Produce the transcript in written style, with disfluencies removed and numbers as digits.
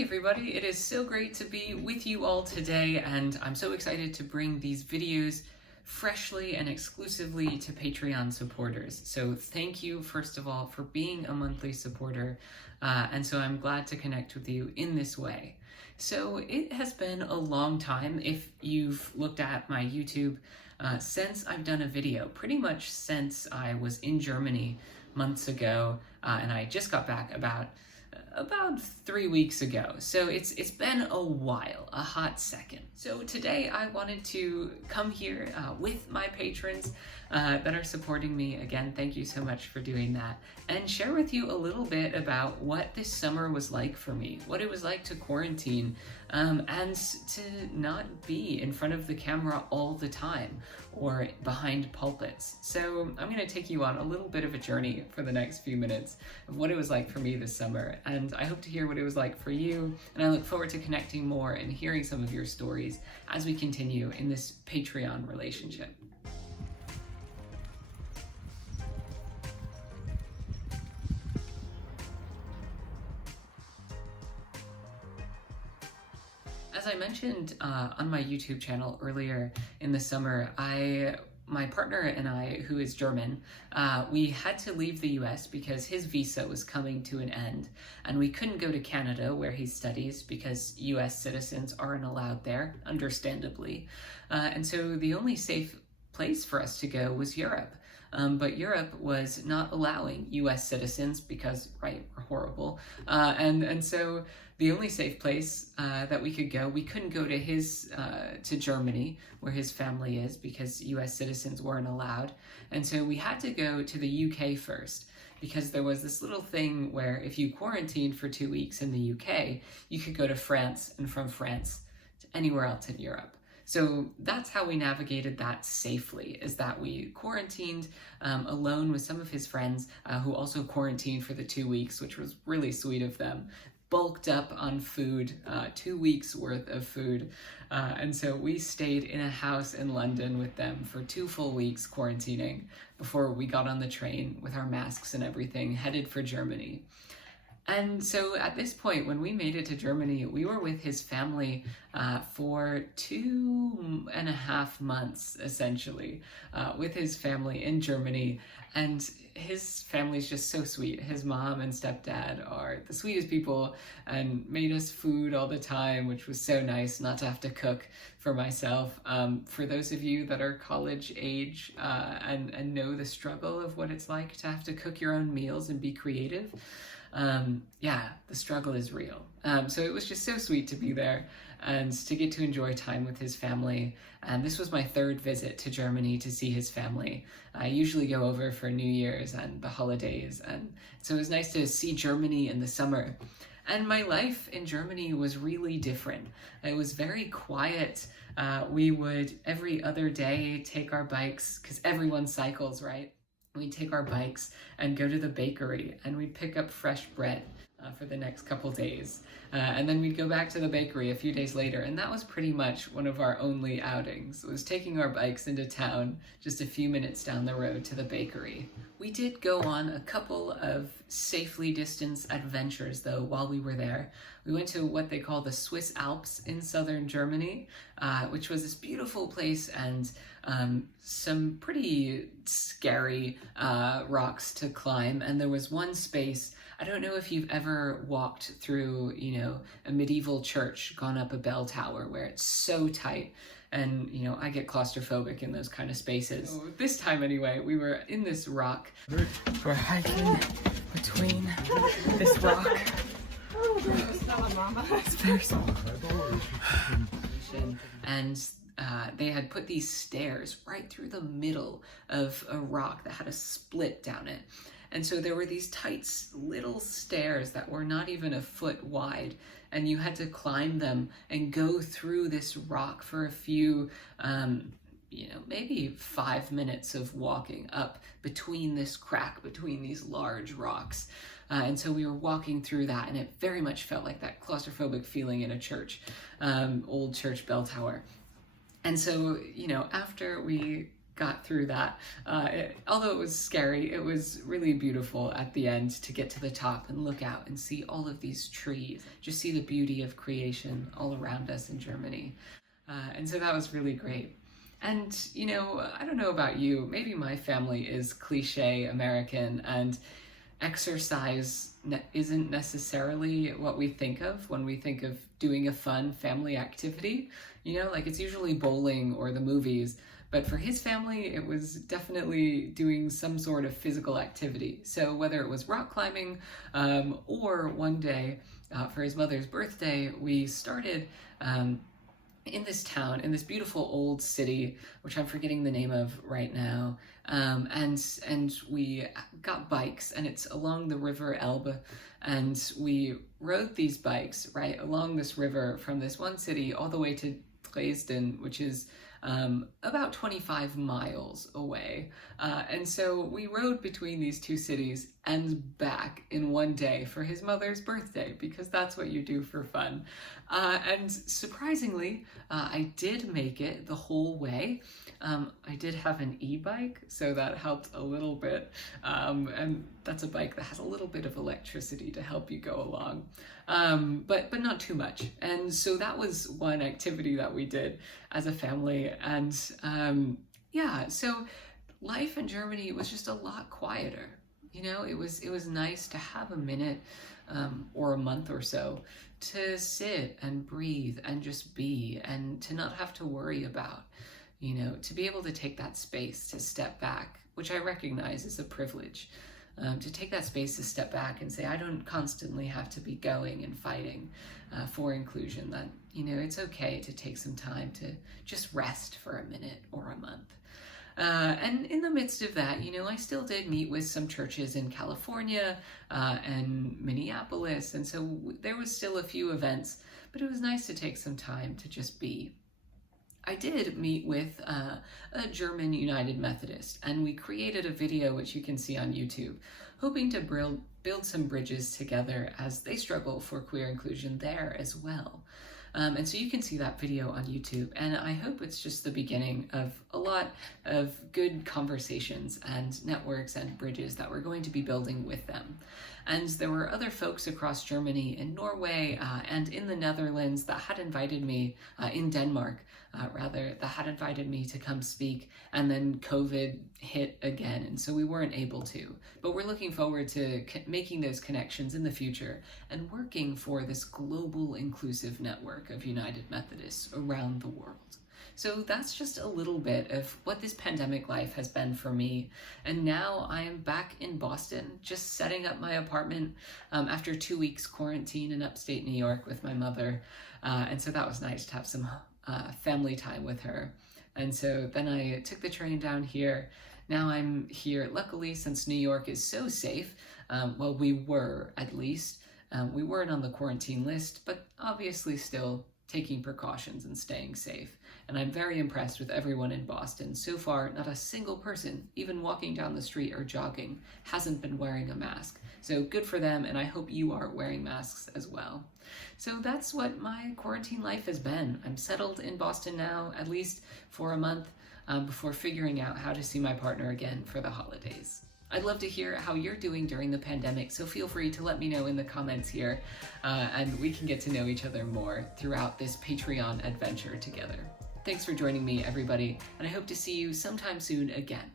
Hey everybody, it is so great to be with you all today, and I'm so excited to bring these videos freshly and exclusively to Patreon supporters. So thank you, first of all, for being a monthly supporter, and so I'm glad to connect with you in this way. So it has been a long time, if you've looked at my YouTube, since I've done a video, pretty much since I was in Germany months ago, and I just got back about 3 weeks ago. So it's been a while, a hot second. So today I wanted to come here with my patrons that are supporting me. Again, thank you so much for doing that, and share with you a little bit about what this summer was like for me, what it was like to quarantine, and to not be in front of the camera all the time or behind pulpits. So I'm going to take you on a little bit of a journey for the next few minutes of what it was like for me this summer, and I hope to hear what it was like for you, and I look forward to connecting more and hearing some of your stories as we continue in this Patreon relationship. As I mentioned on my YouTube channel earlier in the summer, my partner and I, who is German, we had to leave the US because his visa was coming to an end, and we couldn't go to Canada where he studies because US citizens aren't allowed there, understandably. And so the only safe place for us to go was Europe. But Europe was not allowing US citizens because, right, we're horrible. And so the only safe place that we could go, we couldn't go to Germany, where his family is, because US citizens weren't allowed. And so we had to go to the UK first, because there was this little thing where if you quarantined for 2 weeks in the UK, you could go to France, and from France to anywhere else in Europe. So that's how we navigated that safely, is that we quarantined alone with some of his friends who also quarantined for the 2 weeks, which was really sweet of them. Bulked up on food, 2 weeks worth of food. And so we stayed in a house in London with them for 2 full weeks quarantining before we got on the train with our masks and everything, headed for Germany. And so at this point, when we made it to Germany, we were with his family for 2.5 months, essentially, with his family in Germany. And his family's just so sweet. His mom and stepdad are the sweetest people and made us food all the time, which was so nice not to have to cook for myself. For those of you that are college age and know the struggle of what it's like to have to cook your own meals and be creative, yeah, the struggle is real. So it was just so sweet to be there and to get to enjoy time with his family. And this was my 3rd visit to Germany to see his family. I usually go over for New Year's and the holidays, and so it was nice to see Germany in the summer. And my life in Germany was really different. It was very quiet. We would every other day take our bikes, because everyone cycles, right? We'd take our bikes and go to the bakery, and we'd pick up fresh bread for the next couple days. And then we'd go back to the bakery a few days later, and that was pretty much one of our only outings, was taking our bikes into town just a few minutes down the road to the bakery. We did go on a couple of safely distanced adventures, though, while we were there. We went to what they call the Swiss Alps in southern Germany, which was this beautiful place, and some pretty scary rocks to climb. And there was one space, I don't know if you've ever walked through, a medieval church, gone up a bell tower where it's so tight. And, I get claustrophobic in those kind of spaces. So this time anyway, we were in this rock. We're hiking between this rock. It's very small. And they had put these stairs right through the middle of a rock that had a split down it. And so there were these tight little stairs that were not even a foot wide, and you had to climb them and go through this rock for a few, maybe 5 minutes of walking up between this crack, between these large rocks. And so we were walking through that, and it very much felt like that claustrophobic feeling in a church, old church bell tower. And so, after we got through that. Although it was scary, it was really beautiful at the end to get to the top and look out and see all of these trees, just see the beauty of creation all around us in Germany. And so that was really great. And, you know, I don't know about you, maybe my family is cliche American, and exercise isn't necessarily what we think of when we think of doing a fun family activity. You know, like it's usually bowling or the movies, but for his family, it was definitely doing some sort of physical activity. So whether it was rock climbing, or one day for his mother's birthday, we started in this town, in this beautiful old city, which I'm forgetting the name of right now, and we got bikes, and it's along the River Elbe, and we rode these bikes right along this river from this one city all the way to Dresden, which is about 25 miles away. And so we rode between these two cities and back in one day for his mother's birthday, because that's what you do for fun. And surprisingly, I did make it the whole way. I did have an e-bike, so that helped a little bit. And that's a bike that has a little bit of electricity to help you go along, but not too much. And so that was one activity that we did as a family. And yeah, so life in Germany was just a lot quieter. You know, it was nice to have a minute or a month or so to sit and breathe and just be, and to not have to worry about, you know, to be able to take that space to step back, which I recognize is a privilege, to take that space to step back and say, I don't constantly have to be going and fighting for inclusion, that, you know, it's okay to take some time to just rest for a minute or a month. And in the midst of that, you know, I still did meet with some churches in California and Minneapolis, and so there was still a few events, but it was nice to take some time to just be. I did meet with a German United Methodist, and we created a video which you can see on YouTube, hoping to build some bridges together as they struggle for queer inclusion there as well. And so you can see that video on YouTube, and I hope it's just the beginning of a lot of good conversations and networks and bridges that we're going to be building with them. And there were other folks across Germany, in Norway, and in the Netherlands that had invited me, in Denmark, that had invited me to come speak, and then COVID hit again, and so we weren't able to. But we're looking forward to making those connections in the future and working for this global inclusive network of United Methodists around the world. So that's just a little bit of what this pandemic life has been for me. And now I am back in Boston, just setting up my apartment after 2 weeks quarantine in upstate New York with my mother. And so that was nice to have some family time with her. And so then I took the train down here. Now I'm here, luckily, since New York is so safe. Well, we were, at least. We weren't on the quarantine list, but obviously still taking precautions and staying safe. And I'm very impressed with everyone in Boston. So far, not a single person, even walking down the street or jogging, hasn't been wearing a mask. So good for them, and I hope you are wearing masks as well. So that's what my quarantine life has been. I'm settled in Boston now, at least for a month, before figuring out how to see my partner again for the holidays. I'd love to hear how you're doing during the pandemic, so feel free to let me know in the comments here, and we can get to know each other more throughout this Patreon adventure together. Thanks for joining me, everybody, and I hope to see you sometime soon again.